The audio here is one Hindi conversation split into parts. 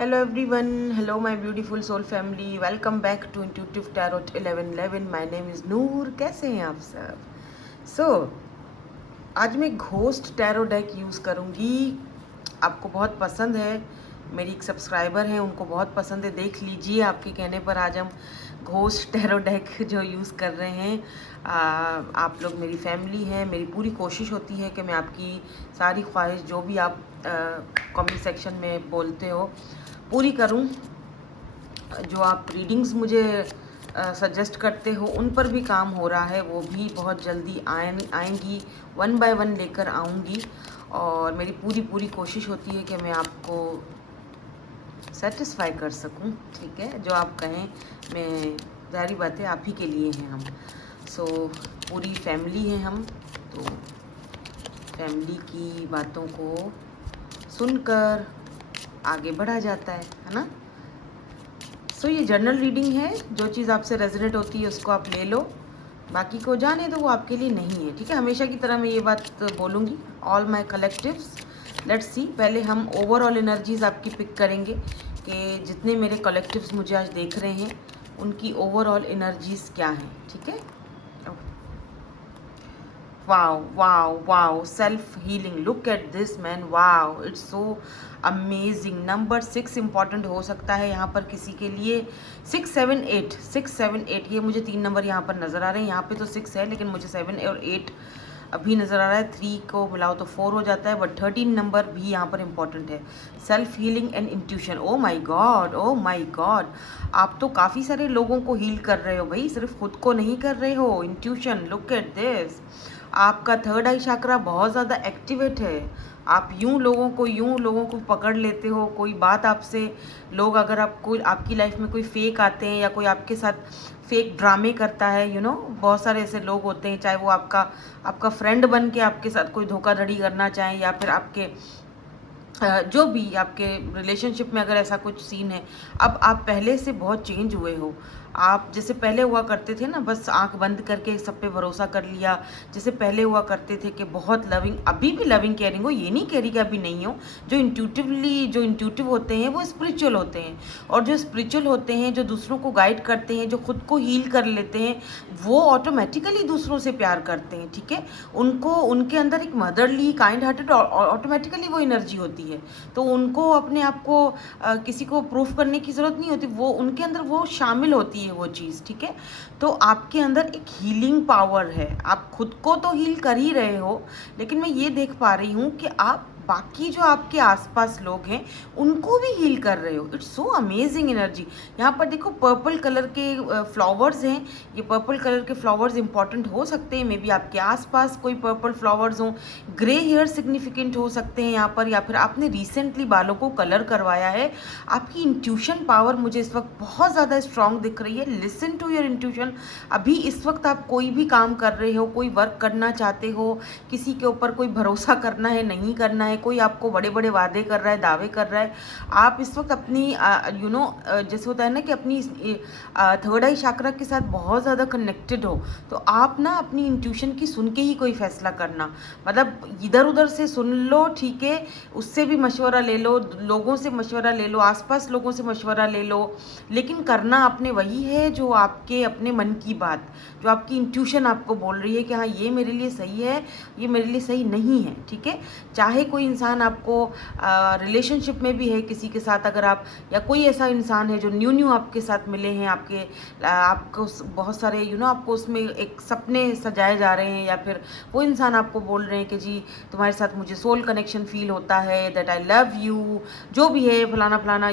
Hello everyone, hello my beautiful soul family, welcome back to Intuitive Tarot 1111. My name is नूर. कैसे हैं आप सब? आज मैं घोस्ट टैरो डेक यूज़ करूँगी. आपको बहुत पसंद है, मेरी एक सब्सक्राइबर हैं, उनको बहुत पसंद है. देख लीजिए, आपके कहने पर आज हम घोस्ट टैरो डेक जो यूज़ कर रहे हैं. आप लोग मेरी फैमिली हैं. मेरी पूरी कोशिश होती है कि मैं आपकी सारी ख्वाहिश जो भी आप कमेंट सेक्शन में बोलते हो पूरी करूं. जो आप रीडिंग्स मुझे सजेस्ट करते हो उन पर भी काम हो रहा है, वो भी बहुत जल्दी आएंगी. 1 बाय 1 लेकर आऊँगी और मेरी पूरी कोशिश होती है कि मैं आपको सेटिस्फाई कर सकूं. ठीक है, जो आप कहें, मैं जारी बात है आप ही के लिए हैं हम. पूरी फैमिली हैं हम, तो फैमिली की बातों को सुनकर आगे बढ़ा जाता है ना. ये जर्नल रीडिंग है. जो चीज़ आपसे रेजोनेट होती है उसको आप ले लो, बाकी को जाने दो, वो आपके लिए नहीं है. ठीक है, हमेशा की तरह मैं ये बात बोलूँगी. All my collectives, let's see. पहले हम ओवरऑल एनर्जीज आपकी पिक करेंगे कि जितने मेरे कलेक्टिव्स मुझे आज देख रहे हैं उनकी ओवरऑल एनर्जीज क्या हैं. ठीक है. Wow, self healing, look at this man. Wow, it's so amazing. Number 6 important हो सकता है यहाँ पर किसी के लिए. 6 7 8 ये मुझे 3 नंबर यहाँ पर नज़र आ रहे हैं. यहाँ पे तो 6 है लेकिन मुझे 7 और 8 अभी नज़र आ रहा है. 3 को मिलाओ तो 4 हो जाता है, बट 13 नंबर भी यहाँ पर इम्पॉर्टेंट है. Self healing and intuition. Oh my god, आप तो काफ़ी सारे लोगों को हील कर रहे हो भाई, सिर्फ खुद को नहीं कर रहे हो. Intuition, look at this. आपका थर्ड आई चक्रा बहुत ज़्यादा एक्टिवेट है. आप यूं लोगों को पकड़ लेते हो. कोई बात आपसे, लोग अगर आपकी लाइफ में कोई फेक आते हैं या कोई आपके साथ फेक ड्रामे करता है, बहुत सारे ऐसे लोग होते हैं, चाहे वो आपका फ्रेंड बन के आपके साथ कोई धोखाधड़ी करना चाहे या फिर आपके जो भी आपके रिलेशनशिप में अगर ऐसा कुछ सीन है. अब आप पहले से बहुत चेंज हुए हो. आप जैसे पहले हुआ करते थे ना, बस आंख बंद करके सब पे भरोसा कर लिया. जैसे पहले हुआ करते थे कि बहुत लविंग, अभी भी लविंग केयरिंग हो, ये नहीं कह रही कि अभी नहीं हो. जो इंट्यूटिव होते हैं वो स्पिरिचुअल होते हैं, और जो स्पिरिचुअल होते हैं, जो दूसरों को गाइड करते हैं, जो खुद को हील कर लेते हैं, वो ऑटोमेटिकली दूसरों से प्यार करते हैं. ठीक है, उनको उनके अंदर एक मदरली काइंड हार्टेड ऑटोमेटिकली वो एनर्जी होती है. तो उनको अपने आप को किसी को प्रूफ करने की ज़रूरत नहीं होती. वो उनके अंदर वो शामिल होती है वो चीज़. ठीक है, तो आपके अंदर एक हीलिंग पावर है. आप खुद को तो हील कर ही रहे हो, लेकिन मैं ये देख पा रही हूँ कि आप बाकी जो आपके आसपास लोग हैं उनको भी हील कर रहे हो. It's so amazing energy. यहाँ पर देखो, पर्पल कलर के फ्लावर्स हैं. ये पर्पल कलर के फ्लावर्स इंपॉर्टेंट हो सकते हैं. मे बी आपके आसपास कोई पर्पल फ्लावर्स हों. ग्रे हेयर सिग्निफिकेंट हो सकते हैं यहाँ पर, या फिर आपने रिसेंटली बालों को कलर करवाया है. आपकी इंट्यूशन पावर मुझे इस वक्त बहुत ज़्यादा स्ट्रांग दिख रही है. Listen to your intuition. अभी इस वक्त आप कोई भी काम कर रहे हो, कोई वर्क करना चाहते हो, किसी के ऊपर कोई भरोसा करना है, नहीं करना है, कोई आपको बड़े बड़े वादे कर रहा है, दावे कर रहा है, आप इस वक्त अपनी जैसे होता है ना कि अपनी थर्ड आई चक्रा के साथ बहुत ज़्यादा कनेक्टेड हो, तो आप ना अपनी इंट्यूशन की सुन के ही कोई फैसला करना. मतलब इधर उधर से सुन लो, ठीक है, उससे भी मशवरा ले लो, लोगों से मशवरा ले लो, आसपास लोगों से मशवरा ले लो, लेकिन करना आपने वही है जो आपके अपने मन की बात, जो आपकी इंट्यूशन आपको बोल रही है कि हाँ ये मेरे लिए सही है, ये मेरे लिए सही नहीं है. ठीक है, चाहे कोई इंसान आपको रिलेशनशिप में भी है किसी के साथ, अगर आप, या कोई ऐसा इंसान है जो न्यू आपके साथ मिले हैं, आपको बहुत सारे आपको उसमें एक सपने सजाए जा रहे हैं, या फिर वो इंसान आपको बोल रहे हैं कि जी तुम्हारे साथ मुझे सोल कनेक्शन फील होता है, दैट आई लव यू, जो भी है फलाना फलाना,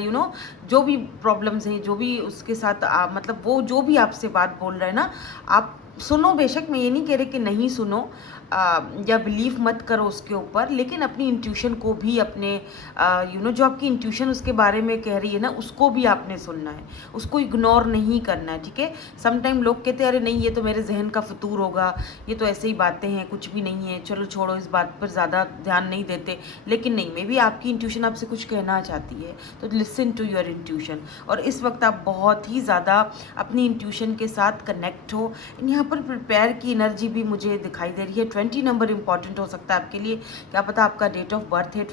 जो भी प्रॉब्लम्स हैं, जो भी उसके साथ मतलब वो जो भी आपसे बात बोल रहा है ना, आप सुनो. बेशक मैं ये नहीं कह रही कि नहीं सुनो या बिलीव मत करो उसके ऊपर, लेकिन अपनी इंट्यूशन को भी अपने जो आपकी इंट्यूशन उसके बारे में कह रही है ना, उसको भी आपने सुनना है, उसको इग्नोर नहीं करना है. ठीक है, समटाइम लोग कहते हैं अरे नहीं ये तो मेरे जहन का फतूर होगा, ये तो ऐसे ही बातें हैं, कुछ भी नहीं है, चलो छोड़ो, इस बात पर ज़्यादा ध्यान नहीं देते. लेकिन नहीं, मे बी आपकी इंट्यूशन आपसे कुछ कहना चाहती है, तो लिसन टू योर इंट्यूशन. और इस वक्त आप बहुत ही ज़्यादा अपनी इंट्यूशन के साथ कनेक्ट हो. यहाँ पर प्रिपेयर की एनर्जी भी मुझे दिखाई दे रही है. 20 नंबर इंपॉर्टेंट हो सकता है आपके लिए. क्या पता आपका डेट ऑफ बर्थ है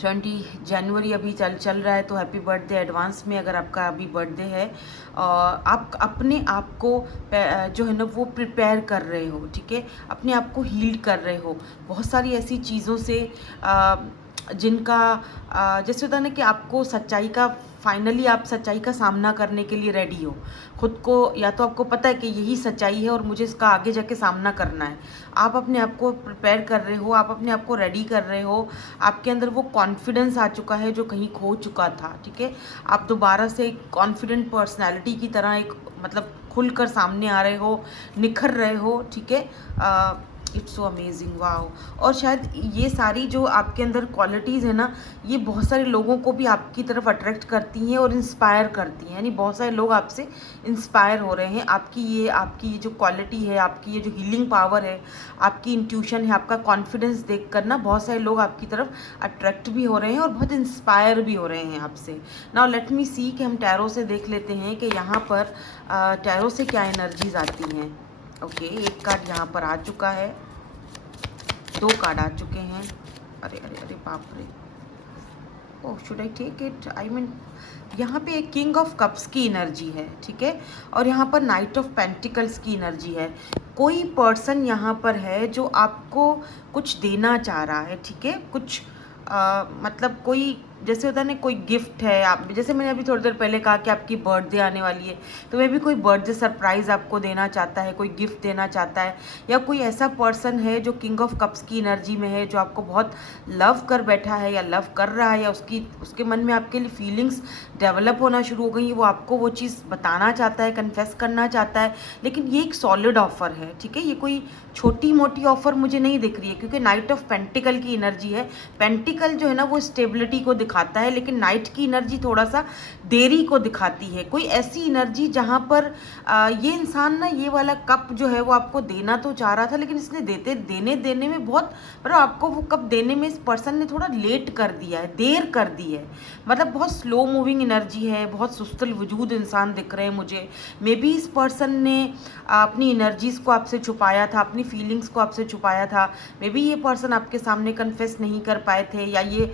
20 जनवरी अभी चल रहा है, तो हैप्पी बर्थडे एडवांस में अगर आपका अभी बर्थडे है। आप अपने आप को जो है ना वो प्रिपेयर कर रहे हो, ठीक है, अपने आप को हील कर रहे हो बहुत सारी ऐसी चीज़ों से जिनका जैसे होता है ना कि आपको सच्चाई का फाइनली आप सच्चाई का सामना करने के लिए रेडी हो खुद को, या तो आपको पता है कि यही सच्चाई है और मुझे इसका आगे जाके सामना करना है। आप अपने आप को प्रिपेयर कर रहे हो, आप अपने आप को रेडी कर रहे हो, आपके अंदर वो कॉन्फिडेंस आ चुका है जो कहीं खो चुका था, ठीक है। आप दोबारा से एक कॉन्फिडेंट पर्सनैलिटी की तरह एक मतलब खुलकर सामने आ रहे हो, निखर रहे हो, ठीक है। It's so amazing, wow. और शायद ये सारी जो आपके अंदर क्वालिटीज़ है ना, ये बहुत सारे लोगों को भी आपकी तरफ अट्रैक्ट करती हैं और इंस्पायर करती हैं, यानी बहुत सारे लोग आपसे इंस्पायर हो रहे हैं। आपकी ये जो क्वालिटी है, आपकी ये जो हीलिंग पावर है, आपकी इंट्यूशन है, आपका कॉन्फिडेंस देख कर ना बहुत सारे लोग आपकी तरफ अट्रैक्ट भी हो रहे हैं और बहुत इंस्पायर भी हो रहे हैं आपसे। नाउ लेट मी सी कि हम टैरो से देख लेते हैं कि यहाँ पर टैरो से क्या एनर्जीज आती हैं। ओके, एक कार्ड यहाँ पर आ चुका है, 2 कार्ड आ चुके हैं। अरे अरे अरे बाप रे, oh should I take it, I mean यहाँ पे एक किंग ऑफ कप्स की एनर्जी है, ठीक है, और यहाँ पर नाइट ऑफ पेंटिकल्स की एनर्जी है। कोई पर्सन यहाँ पर है जो आपको कुछ देना चाह रहा है, ठीक है, कुछ मतलब कोई जैसे होता है ना, कोई गिफ्ट है। आप जैसे मैंने अभी थोड़ी देर पहले कहा कि आपकी बर्थडे आने वाली है, तो मे भी कोई बर्थडे सरप्राइज़ आपको देना चाहता है, कोई गिफ्ट देना चाहता है, या कोई ऐसा पर्सन है जो किंग ऑफ कप्स की एनर्जी में है, जो आपको बहुत लव कर बैठा है या लव कर रहा है, या उसके मन में आपके लिए फीलिंग्स डेवलप होना शुरू हो गई, वो आपको वो चीज़ बताना चाहता है, कन्फेस करना चाहता है। लेकिन ये एक सॉलिड ऑफर है, ठीक है, ये कोई छोटी मोटी ऑफर मुझे नहीं दिख रही है, क्योंकि नाइट ऑफ पेंटिकल की एनर्जी है। पेंटिकल जो है ना वो स्टेबिलिटी को दिखाता है, लेकिन नाइट की एनर्जी थोड़ा सा देरी को दिखाती है। कोई ऐसी एनर्जी जहाँ पर ये इंसान ना ये वाला कप जो है वो आपको देना तो चाह रहा था, लेकिन इसने देने में बहुत, पर आपको वो कप देने में इस पर्सन ने थोड़ा लेट कर दिया है, देर कर दी है। मतलब बहुत स्लो मूविंग एनर्जी है, बहुत सुस्तल वजूद इंसान दिख रहे हैं मुझे। मे बी इस पर्सन ने अपनी एनर्जीज़ को आपसे छुपाया था, अपनी फीलिंग्स को आपसे छुपाया था। मे बी ये पर्सन आपके सामने कन्फेस नहीं कर पाए थे, या ये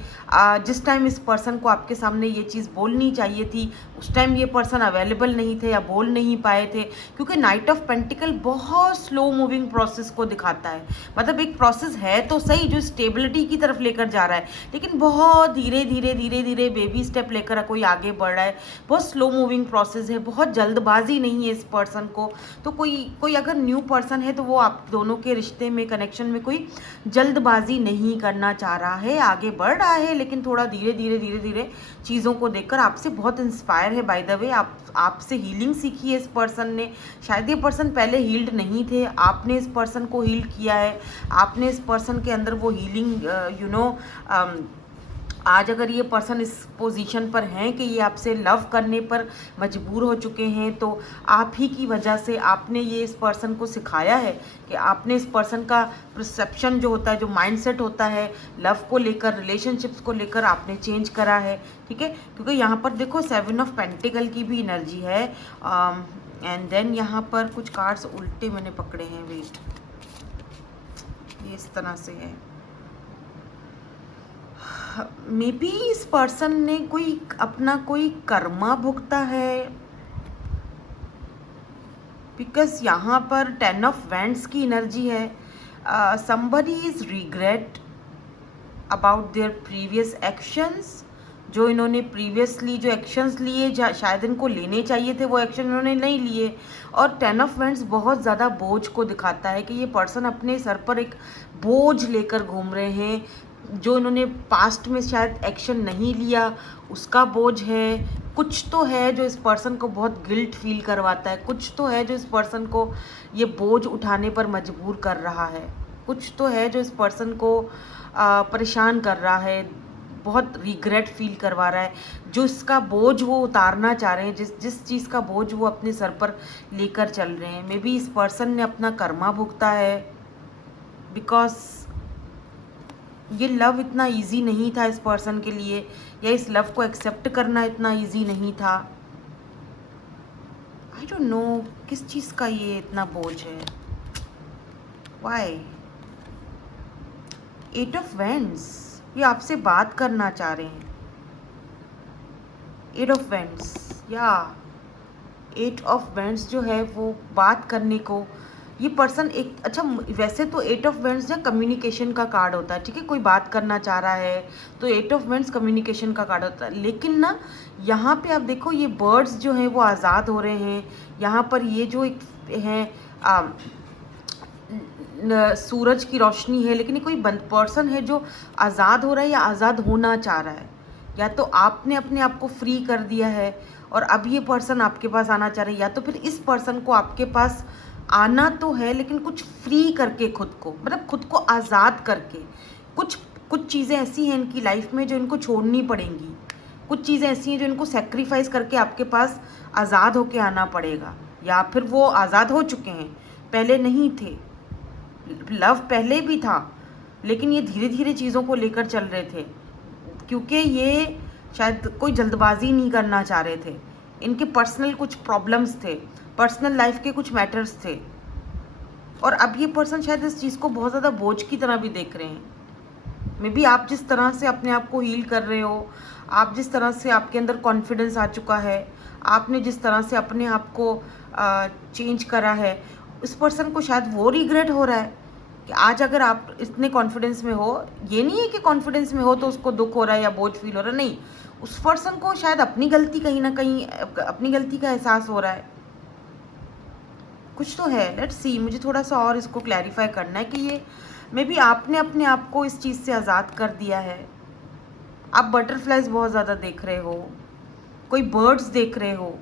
जिस टाइम इस पर्सन को आपके सामने ये चीज़ बोलनी चाहिए थी उस टाइम ये पर्सन अवेलेबल नहीं थे या बोल नहीं पाए थे। क्योंकि नाइट ऑफ पेंटिकल बहुत स्लो मूविंग प्रोसेस को दिखाता है। मतलब एक प्रोसेस है तो सही जो स्टेबिलिटी की तरफ लेकर जा रहा है, लेकिन बहुत धीरे धीरे बेबी स्टेप लेकर कोई आगे बढ़ रहा है। बहुत स्लो मूविंग प्रोसेस है, बहुत जल्दबाजी नहीं है इस पर्सन को। तो कोई अगर न्यू पर्सन है तो वो आप दोनों के रिश्ते में, कनेक्शन में कोई जल्दबाजी नहीं करना चाह रहा है, आगे बढ़ रहा है, लेकिन थोड़ा धीरे धीरे चीज़ों को देखकर आपसे बहुत इंस्पायर है। बाय द वे आपसे हीलिंग सीखी है इस पर्सन ने। शायद ये पर्सन पहले हील्ड नहीं थे, आपने इस पर्सन को हील किया है, आपने इस पर्सन के अंदर वो हीलिंग आज अगर ये पर्सन इस पोजीशन पर हैं कि ये आपसे लव करने पर मजबूर हो चुके हैं, तो आप ही की वजह से आपने ये इस पर्सन को सिखाया है कि आपने इस पर्सन का परसेप्शन जो होता है, जो माइंडसेट होता है लव को लेकर, रिलेशनशिप्स को लेकर, आपने चेंज करा है, ठीक है। क्योंकि यहाँ पर देखो 7 ऑफ पेंटिकल की भी एनर्जी है। एंड देन यहाँ पर कुछ कार्ड्स उल्टे मैंने पकड़े हैं, वेट, ये इस तरह से है। मे बी इस पर्सन ने अपना कोई कर्मा भुगता है, बिकॉज यहाँ पर 10 ऑफ वैंड्स की एनर्जी है। Somebody is regret about their previous actions, जो इन्होंने प्रीवियसली जो एक्शंस लिए, शायद इनको लेने चाहिए थे, वो एक्शन इन्होंने नहीं लिए। और 10 ऑफ वैंड्स बहुत ज़्यादा बोझ को दिखाता है कि ये पर्सन अपने सर पर एक बोझ लेकर घूम रहे हैं, जो इन्होंने पास्ट में शायद एक्शन नहीं लिया उसका बोझ है। कुछ तो है जो इस पर्सन को बहुत गिल्ट फील करवाता है, कुछ तो है जो इस पर्सन को ये बोझ उठाने पर मजबूर कर रहा है, कुछ तो है जो इस पर्सन को परेशान कर रहा है, बहुत रिग्रेट फील करवा रहा है। जो इसका बोझ वो उतारना चाह रहे हैं, जिस चीज़ का बोझ वो अपने सर पर लेकर चल रहे हैं, मे बी इस पर्सन ने अपना कर्मा भुगता है। बिकॉज ये लव इतना इजी नहीं था इस पर्सन के लिए, या इस लव को एक्सेप्ट करना इतना इजी नहीं था। आई डोंट नो किस चीज़ का ये इतना बोझ है। वाई 8 ऑफ वैंड्स, ये आपसे बात करना चाह रहे हैं। 8 ऑफ वेंड्स, या 8 ऑफ वेंड्स जो है वो बात करने को, ये पर्सन एक अच्छा, वैसे तो 8 ऑफ वेंड्स ना कम्युनिकेशन का कार्ड होता है, ठीक है, कोई बात करना चाह रहा है तो 8 ऑफ वेंड्स कम्युनिकेशन का कार्ड होता है। लेकिन ना यहाँ पे आप देखो ये बर्ड्स जो हैं वो आज़ाद हो रहे हैं। यहाँ पर ये जो एक हैं सूरज की रोशनी है, लेकिन ये कोई पर्सन है जो आज़ाद हो रहा है या आज़ाद होना चाह रहा है। या तो आपने अपने आप को फ्री कर दिया है और अब ये पर्सन आपके पास आना चाह रहे हैं, या तो फिर इस पर्सन को आपके पास आना तो है लेकिन कुछ फ्री करके, खुद को मतलब खुद को आज़ाद करके। कुछ कुछ चीज़ें ऐसी हैं इनकी लाइफ में जो इनको छोड़नी पड़ेंगी, कुछ चीज़ें ऐसी हैं जो इनको सेक्रीफाइस करके आपके पास आज़ाद होके आना पड़ेगा, या फिर वो आज़ाद हो चुके हैं, पहले नहीं थे। लव पहले भी था लेकिन ये धीरे धीरे चीज़ों को लेकर चल रहे थे, क्योंकि ये शायद कोई जल्दबाजी नहीं करना चाह रहे थे। इनके पर्सनल कुछ प्रॉब्लम्स थे, पर्सनल लाइफ के कुछ मैटर्स थे, और अब ये पर्सन शायद इस चीज़ को बहुत ज़्यादा बोझ की तरह भी देख रहे हैं। मे बी आप जिस तरह से अपने आप को हील कर रहे हो, आप जिस तरह से आपके अंदर कॉन्फिडेंस आ चुका है, आपने जिस तरह से अपने आप को चेंज करा है, उस पर्सन को शायद वो रिग्रेट हो रहा है कि आज अगर आप इतने कॉन्फिडेंस में हो, ये नहीं है कि कॉन्फिडेंस में हो तो उसको दुख हो रहा है या बोझ फील हो रहा है, नहीं, उस पर्सन को शायद अपनी गलती, कहीं ना कहीं अपनी गलती का एहसास हो रहा है। कुछ तो है, लेट्स सी, मुझे थोड़ा सा और इसको क्लैरिफाई करना है कि ये मे बी आपने अपने आप को इस चीज़ से आज़ाद कर दिया है। आप बटरफ्लाइज बहुत ज़्यादा देख रहे हो, कोई बर्ड्स देख रहे हो,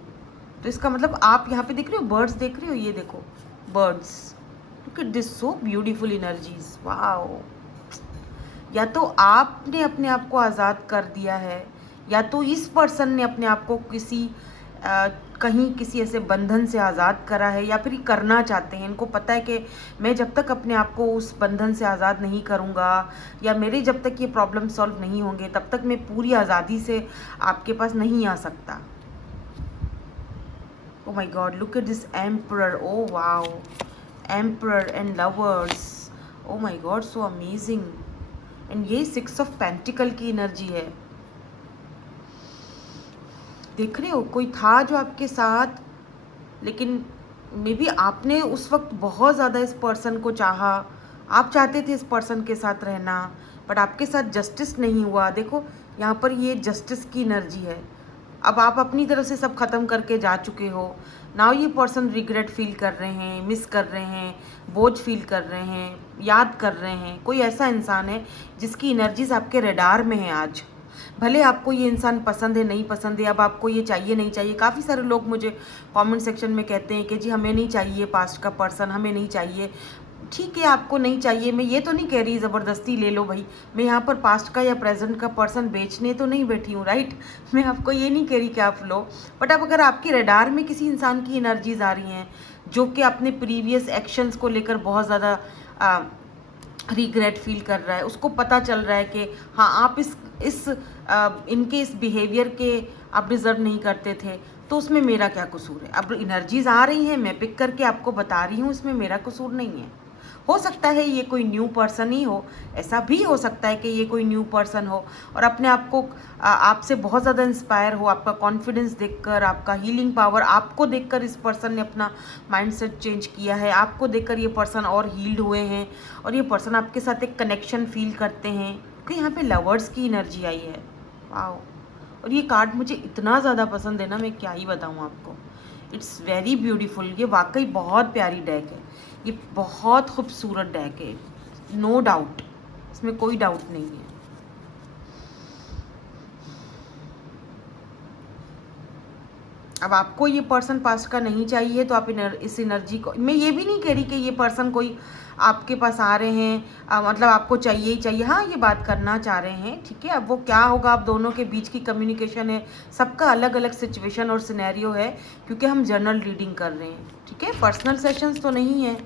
तो इसका मतलब आप यहाँ पे देख रहे हो बर्ड्स देख रहे हो, ये देखो birds, look at this, so beautiful energies, wow. या तो आपने अपने आप को आज़ाद कर दिया है, या तो इस पर्सन ने अपने आप को किसी कहीं किसी ऐसे बंधन से आज़ाद करा है, या फिर करना चाहते हैं। इनको पता है कि मैं जब तक अपने आप को उस बंधन से आज़ाद नहीं करूँगा, या मेरे जब तक ये प्रॉब्लम सॉल्व नहीं होंगे, तब तक मैं पूरी आज़ादी से आपके पास नहीं आ सकता। Oh my God, look at this emperor, oh wow, emperor and lovers, oh my God, so amazing। And ये 6 ऑफ पेंटिकल की एनर्जी है, देख रहे हो, कोई था जो आपके साथ, लेकिन मे बी आपने उस वक्त बहुत ज़्यादा इस पर्सन को चाहा, आप चाहते थे इस पर्सन के साथ रहना, बट आपके साथ जस्टिस नहीं हुआ। देखो यहाँ पर ये जस्टिस की एनर्जी है। अब आप अपनी तरफ से सब ख़त्म करके जा चुके हो, नाउ ये पर्सन रिग्रेट फील कर रहे हैं, मिस कर रहे हैं, बोझ फील कर रहे हैं, याद कर रहे हैं। कोई ऐसा इंसान है जिसकी एनर्जीज आपके रडार में है आज। भले आपको ये इंसान पसंद है, नहीं पसंद है, अब आपको ये चाहिए नहीं चाहिए। काफ़ी सारे लोग मुझे कमेंट सेक्शन में कहते हैं कि जी हमें नहीं चाहिए पास्ट का पर्सन, हमें नहीं चाहिए। ठीक है, आपको नहीं चाहिए, मैं ये तो नहीं कह रही ज़बरदस्ती ले लो भाई। मैं यहाँ पर पास्ट का या प्रेजेंट का पर्सन बेचने तो नहीं बैठी हूँ, राइट। मैं आपको ये नहीं कह रही कि आप लो, बट अब अगर आपके रडार में किसी इंसान की एनर्जीज आ रही हैं जो कि अपने प्रीवियस एक्शंस को लेकर बहुत ज़्यादा रिग्रेट फील कर रहा है, उसको पता चल रहा है कि हाँ आप इनके इस बिहेवियर के आप डिज़र्व नहीं करते थे, तो उसमें मेरा क्या कसूर है। अब एनर्जीज आ रही हैं, मैं पिक करके आपको बता रही हूँ, इसमें मेरा कसूर नहीं है। हो सकता है ये कोई न्यू पर्सन ही हो, ऐसा भी हो सकता है कि ये कोई न्यू पर्सन हो और अपने आप को आपसे बहुत ज़्यादा इंस्पायर हो, आपका कॉन्फिडेंस देखकर, आपका हीलिंग पावर आपको देखकर इस पर्सन ने अपना माइंडसेट चेंज किया है, आपको देखकर ये पर्सन और हील्ड हुए हैं और ये पर्सन आपके साथ एक कनेक्शन फील करते हैं, क्योंकि यहाँ पे लवर्स की एनर्जी आई है। वाओ, और ये कार्ड मुझे इतना ज़्यादा पसंद है ना, मैं क्या ही बताऊँ आपको। इट्स वेरी ब्यूटीफुल, ये वाकई बहुत प्यारी डेक है, ये बहुत खूबसूरत डेक है, नो डाउट, इसमें कोई डाउट नहीं है। अब आपको ये पर्सन पास्ट का नहीं चाहिए तो आप इस एनर्जी को, मैं ये भी नहीं कह रही कि ये पर्सन कोई आपके पास आ रहे हैं मतलब आपको चाहिए ही चाहिए, हाँ ये बात करना चाह रहे हैं, ठीक है। अब वो क्या होगा, आप दोनों के बीच की कम्युनिकेशन है, सबका अलग अलग सिचुएशन और सिनेरियो है, क्योंकि हम जनरल रीडिंग कर रहे हैं, ठीक है, पर्सनल सेशंस तो नहीं है।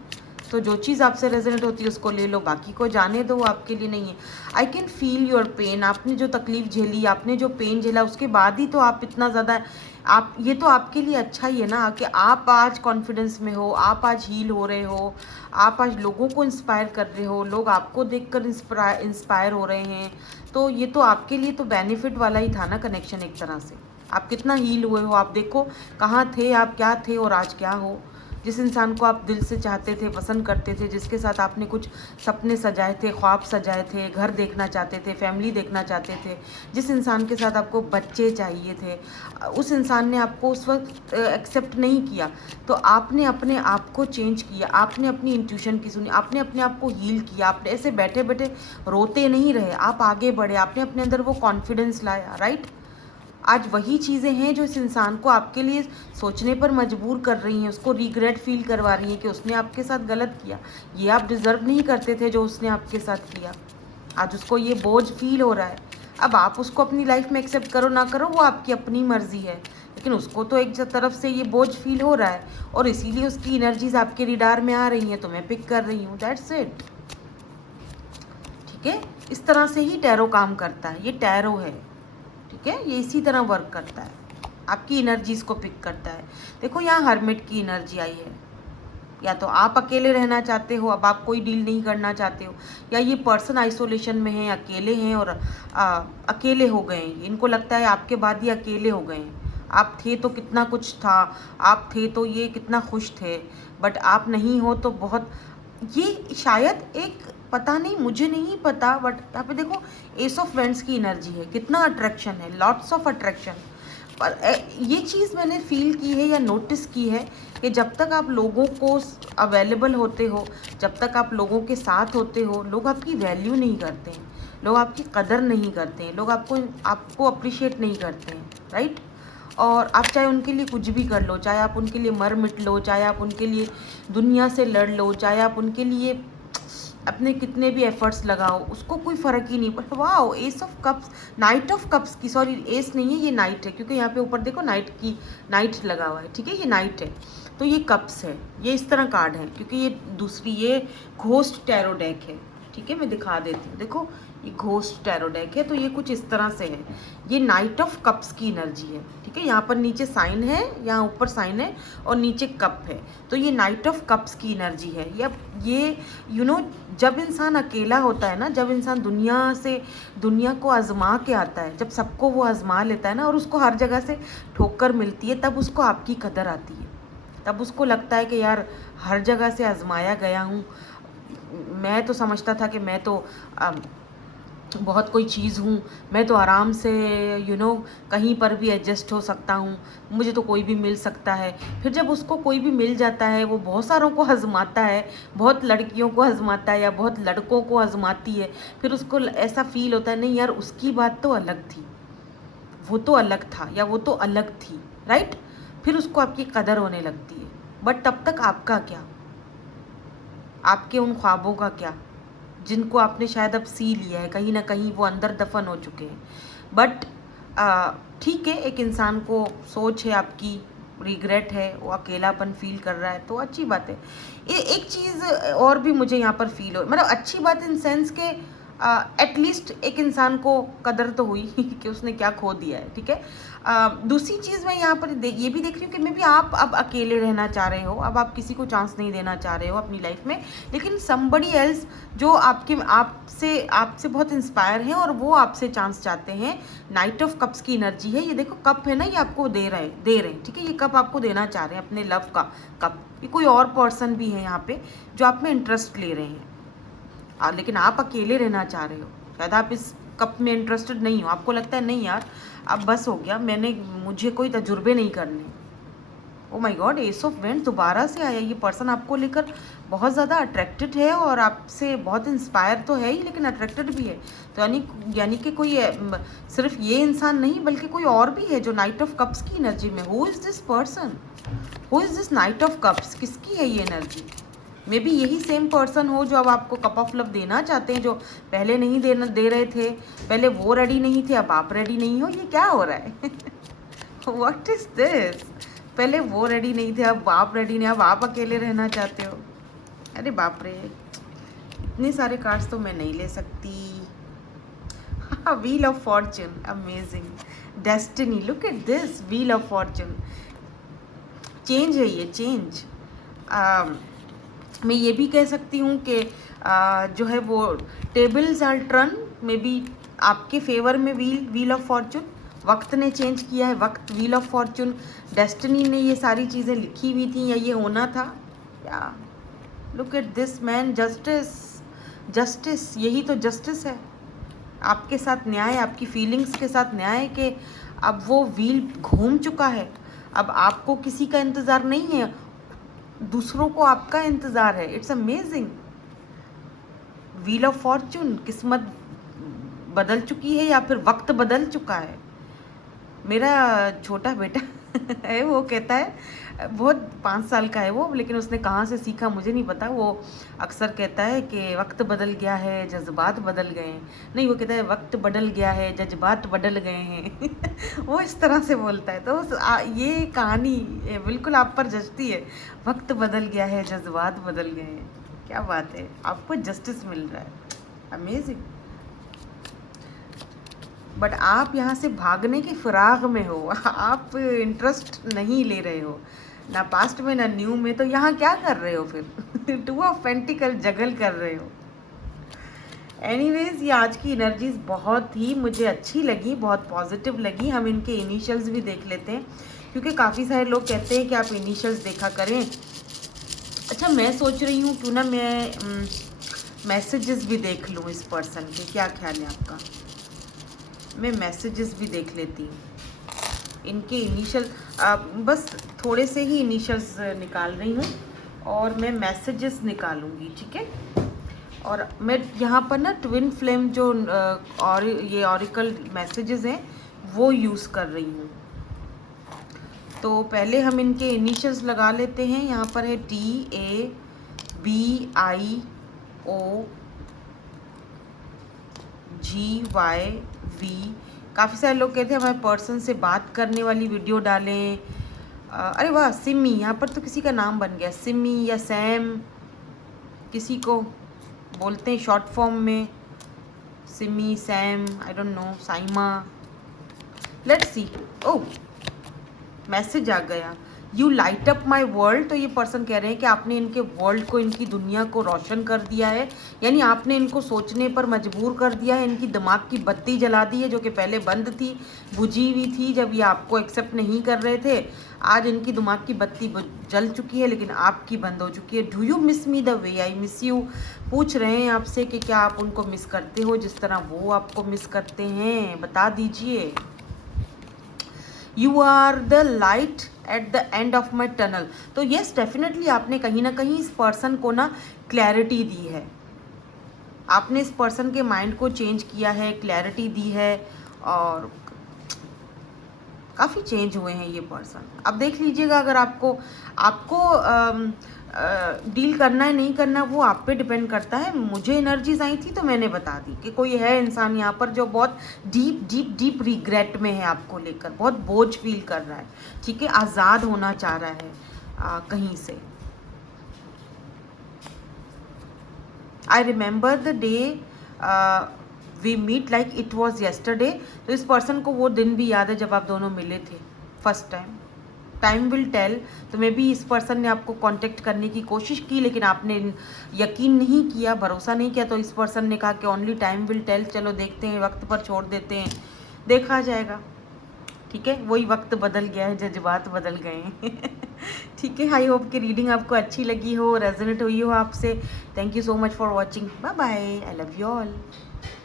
तो जो चीज़ आपसे रेजोनेट होती है उसको ले लो, बाकी को जाने दो, आपके लिए नहीं है। I can feel your pain. आपने जो तकलीफ़ झेली, आपने जो पेन झेला, उसके बाद ही तो आप इतना ज़्यादा, आप ये तो आपके लिए अच्छा ही है ना कि आप आज कॉन्फिडेंस में हो, आप आज हील हो रहे हो, आप आज लोगों को इंस्पायर कर रहे हो, लोग आपको देखकर इंस्पायर हो रहे हैं। तो ये तो आपके लिए तो बेनिफिट वाला ही था ना कनेक्शन एक तरह से। आप कितना हील हुए हो, आप देखो कहाँ थे आप, क्या थे और आज क्या हो। जिस इंसान को आप दिल से चाहते थे, पसंद करते थे, जिसके साथ आपने कुछ सपने सजाए थे, ख्वाब सजाए थे, घर देखना चाहते थे, फैमिली देखना चाहते थे, जिस इंसान के साथ आपको बच्चे चाहिए थे, उस इंसान ने आपको उस वक्त एक्सेप्ट नहीं किया, तो आपने अपने आप को चेंज किया, आपने अपनी इंट्यूशन की सुनी, आपने अपने आप को हील किया। आप ऐसे बैठे बैठे रोते नहीं रहे, आप आगे बढ़े, आपने अपने अंदर वो कॉन्फिडेंस लाया, राइट। आज वही चीज़ें हैं जो इस इंसान को आपके लिए सोचने पर मजबूर कर रही हैं, उसको रिग्रेट फील करवा रही हैं कि उसने आपके साथ गलत किया, ये आप डिज़र्व नहीं करते थे जो उसने आपके साथ किया। आज उसको ये बोझ फील हो रहा है। अब आप उसको अपनी लाइफ में एक्सेप्ट करो ना करो, वो आपकी अपनी मर्जी है, लेकिन उसको तो एक तरफ से ये बोझ फील हो रहा है और इसीलिए उसकी एनर्जीज आपके रिडार में आ रही हैं, तो मैं पिक कर रही हूँ, दैट्स इट। ठीक है, इस तरह से ही टैरो काम करता है, ये टैरो है, ठीक है, ये इसी तरह वर्क करता है, आपकी एनर्जीज को पिक करता है। देखो यहाँ हर्मिट की एनर्जी आई है, या तो आप अकेले रहना चाहते हो, अब आप कोई डील नहीं करना चाहते हो, या ये पर्सन आइसोलेशन में है, अकेले हैं और अकेले हो गए हैं, इनको लगता है आपके बाद ये अकेले हो गए हैं। आप थे तो कितना कुछ था, आप थे तो ये कितना खुश थे, बट आप नहीं हो तो बहुत, ये शायद एक, पता नहीं, मुझे नहीं पता, बट यहाँ पे देखो एस ऑफ वेंट्स की एनर्जी है, कितना अट्रैक्शन है, लॉट्स ऑफ अट्रैक्शन। पर ये चीज़ मैंने फील की है या नोटिस की है कि जब तक आप लोगों को अवेलेबल होते हो, जब तक आप लोगों के साथ होते हो, लोग आपकी वैल्यू नहीं करते हैं, लोग आपकी कदर नहीं करते हैं, लोग आपको अप्रिशिएट नहीं करते हैं, राइट। और आप चाहे उनके लिए कुछ भी कर लो, चाहे आप उनके लिए मर मिट लो, चाहे आप उनके लिए दुनिया से लड़ लो, चाहे आप उनके लिए अपने कितने भी एफर्ट्स लगाओ, उसको कोई फ़र्क ही नहीं पड़ता। Wow, S of cups, night of cups की, सॉरी एस नहीं है ये नाइट है, क्योंकि यहाँ पे ऊपर देखो नाइट लगा हुआ है, ठीक है, ये नाइट है, तो ये कप्स है, ये इस तरह कार्ड है, क्योंकि ये दूसरी, ये घोस्ट टैरो डेक है, ठीक है, मैं दिखा देती हूँ। देखो ये घोस्ट टैरो डेक है, तो ये कुछ इस तरह से है, ये नाइट ऑफ कप्स की एनर्जी है, ठीक है, यहाँ पर नीचे साइन है, यहाँ ऊपर साइन है और नीचे कप है, तो ये नाइट ऑफ कप्स की एनर्जी है। ये यू नो, जब इंसान अकेला होता है ना, जब इंसान दुनिया को आजमा के आता है, जब सबको वो आजमा लेता है ना और उसको हर जगह से ठोकर मिलती है, तब उसको आपकी कदर आती है, तब उसको लगता है कि यार हर जगह से आजमाया गया हूँ, मैं तो समझता था कि मैं तो बहुत कोई चीज़ हूँ, मैं तो आराम से कहीं पर भी एडजस्ट हो सकता हूँ, मुझे तो कोई भी मिल सकता है। फिर जब उसको कोई भी मिल जाता है, वो बहुत सारों को आजमाता है, बहुत लड़कियों को आजमाता है या बहुत लड़कों को आजमाती है, फिर उसको ऐसा फील होता है नहीं यार उसकी बात तो अलग थी, वो तो अलग था या वो तो अलग थी, राइट। फिर उसको आपकी कदर होने लगती है, बट तब तक आपका क्या, आपके उन ख्वाबों का क्या, जिनको आपने शायद अब सी लिया है, कहीं ना कहीं वो अंदर दफन हो चुके हैं। बट ठीक है, एक इंसान को सोच है आपकी, रिग्रेट है, वो अकेलापन फील कर रहा है, तो अच्छी बात है। एक चीज़ और भी मुझे यहाँ पर फील हो, मतलब अच्छी बात इन सेंस के एटलीस्ट एक इंसान को कदर तो हुई कि उसने क्या खो दिया है, ठीक है। दूसरी चीज़ मैं यहाँ पर ये भी देख रही हूँ कि मे बी आप अब अकेले रहना चाह रहे हो, अब आप किसी को चांस नहीं देना चाह रहे हो अपनी लाइफ में, लेकिन समबडी एल्स जो आपसे बहुत इंस्पायर हैं और वो आपसे चांस चाहते हैं। नाइट ऑफ कप्स की एनर्जी है, ये देखो कप है ना, ये आपको दे रहे हैं, ठीक है, ये कप आपको देना चाह रहे हैं, अपने लव का कप। ये कोई और पर्सन भी है यहाँ पे जो आप में इंटरेस्ट ले रहे हैं, लेकिन आप अकेले रहना चाह रहे हो, शायद आप इस कप में इंटरेस्टेड नहीं हो, आपको लगता है नहीं यार अब बस हो गया, मुझे कोई तजुर्बे नहीं करने। Oh my God, S of went दोबारा से आया, ये पर्सन आपको लेकर बहुत ज़्यादा अट्रैक्टेड है और आपसे बहुत इंस्पायर तो है ही, लेकिन अट्रैक्टेड भी है। तो यानी कि कोई सिर्फ ये इंसान नहीं बल्कि कोई और भी है जो नाइट ऑफ कप्स की एनर्जी में। Who is this person, who is this night of cups, किसकी है ये एनर्जी? मे बी यही सेम पर्सन हो जो अब आपको कप ऑफ लव देना चाहते हैं, जो पहले नहीं दे रहे थे, पहले वो रेडी नहीं थे, अब आप रेडी नहीं हो। ये क्या हो रहा है? What is this? पहले वो रेडी नहीं थे, अब आप रेडी नहीं, अब आप अकेले रहना चाहते हो। अरे बाप रे, इतने सारे कार्ड्स तो मैं नहीं ले सकती। Wheel of Fortune, amazing. Destiny, look at this, wheel of Fortune. Change है ये, चेंज। मैं ये भी कह सकती हूँ कि जो है वो tables are turn, may be आपके फेवर में व्हील ऑफ फॉर्च्यून। वक्त ने चेंज किया है, वक्त व्हील ऑफ फॉर्च्यून, डेस्टिनी ने ये सारी चीज़ें लिखी हुई थी या ये होना था। या look at this man, justice, justice, यही तो जस्टिस है। आपके साथ न्याय, आपकी फीलिंग्स के साथ न्याय कि अब वो व्हील घूम चुका है। अब आपको किसी का इंतज़ार नहीं है, दूसरों को आपका इंतज़ार है। It's amazing. Wheel of Fortune, किस्मत बदल चुकी है या फिर वक्त बदल चुका है। मेरा छोटा बेटा है, वो कहता है, बहुत 5 साल का है वो, लेकिन उसने कहाँ से सीखा मुझे नहीं पता। वो अक्सर कहता है कि वक्त बदल गया है, जज्बात बदल गए हैं। नहीं, वो कहता है वक्त बदल गया है, जज्बात बदल गए हैं। वो इस तरह से बोलता है। तो ये कहानी बिल्कुल आप पर जचती है। वक्त बदल गया है, जज्बात बदल गए हैं। क्या बात है, आपको जस्टिस मिल रहा है। अमेजिंग। बट आप यहाँ से भागने की फिराक में हो, आप इंटरेस्ट नहीं ले रहे हो, ना पास्ट में ना न्यू में। तो यहाँ क्या कर रहे हो फिर? 2 ऑफ पेंटिकल जगल कर रहे हो। एनीवेज, ये आज की एनर्जीज बहुत ही मुझे अच्छी लगी, बहुत पॉजिटिव लगी। हम इनके इनिशियल्स भी देख लेते हैं, क्योंकि काफ़ी सारे लोग कहते हैं कि आप इनिशियल्स देखा करें। अच्छा, मैं सोच रही हूँ क्यों ना मैं मैसेजेस भी देख लूँ इस पर्सन के। क्या ख्याल है आपका? मैं मैसेजेस भी देख लेती हूँ इनके इनिशियल। बस थोड़े से ही इनिशियल्स निकाल रही हूँ और मैं मैसेजेस निकालूंगी, ठीक है। और मैं यहाँ पर ना ट्विन फ्लेम जो और ये ऑरिकल मैसेजेस हैं वो यूज़ कर रही हूँ। तो पहले हम इनके इनिशियल्स लगा लेते हैं। यहाँ पर है TABIOGYV। काफ़ी सारे लोग कहते हैं हमारे पर्सन से बात करने वाली वीडियो डालें। अरे वाह, सिमी, यहाँ पर तो किसी का नाम बन गया, सिमी या सैम, किसी को बोलते हैं शॉर्ट फॉर्म में, Simi, Sam, I don't know, Saima. Let's see. Oh, message आ गया, you light up my world. तो ये पर्सन कह रहे हैं कि आपने इनके वर्ल्ड को, इनकी दुनिया को रोशन कर दिया है, यानी आपने इनको सोचने पर मजबूर कर दिया है। इनकी दिमाग की बत्ती जला दी है, जो कि पहले बंद थी, बुझी हुई थी जब ये आपको एक्सेप्ट नहीं कर रहे थे। आज इनकी दिमाग की बत्ती जल चुकी है, लेकिन आपकी बंद हो चुकी है। Do you miss me the way I miss you? पूछ रहे हैं आपसे कि क्या आप उनको मिस करते हो जिस तरह वो आपको मिस करते हैं, बता दीजिए। You are the light at the end of my tunnel. तो येस, डेफिनेटली आपने कहीं ना कहीं इस पर्सन को ना क्लैरिटी दी है। आपने इस पर्सन के माइंड को चेंज किया है, क्लैरिटी दी है, और काफ़ी चेंज हुए हैं ये पर्सन। अब देख लीजिएगा, अगर आपको डील करना है नहीं करना, वो आप पे डिपेंड करता है। मुझे एनर्जीज आई थी तो मैंने बता दी कि कोई है इंसान यहाँ पर जो बहुत डीप डीप डीप रिग्रेट में है आपको लेकर, बहुत बोझ फील कर रहा है, ठीक है, आज़ाद होना चाह रहा है कहीं से। I remember the day we meet like it was yesterday. तो इस पर्सन को वो दिन भी याद है जब आप दोनों मिले थे first time. Time will tell. तो मे बी इस पर्सन ने आपको कांटेक्ट करने की कोशिश की, लेकिन आपने यकीन नहीं किया, भरोसा नहीं किया। तो इस पर्सन ने कहा कि ओनली टाइम विल टेल, चलो देखते हैं, वक्त पर छोड़ देते हैं, देखा जाएगा, ठीक है। वही वक्त बदल गया है, जज्बात बदल गए हैं। ठीक है, आई होप कि रीडिंग आपको अच्छी लगी हो, रेजोनेट हुई हो आपसे। Thank you so much for watching. Bye bye, I love you all.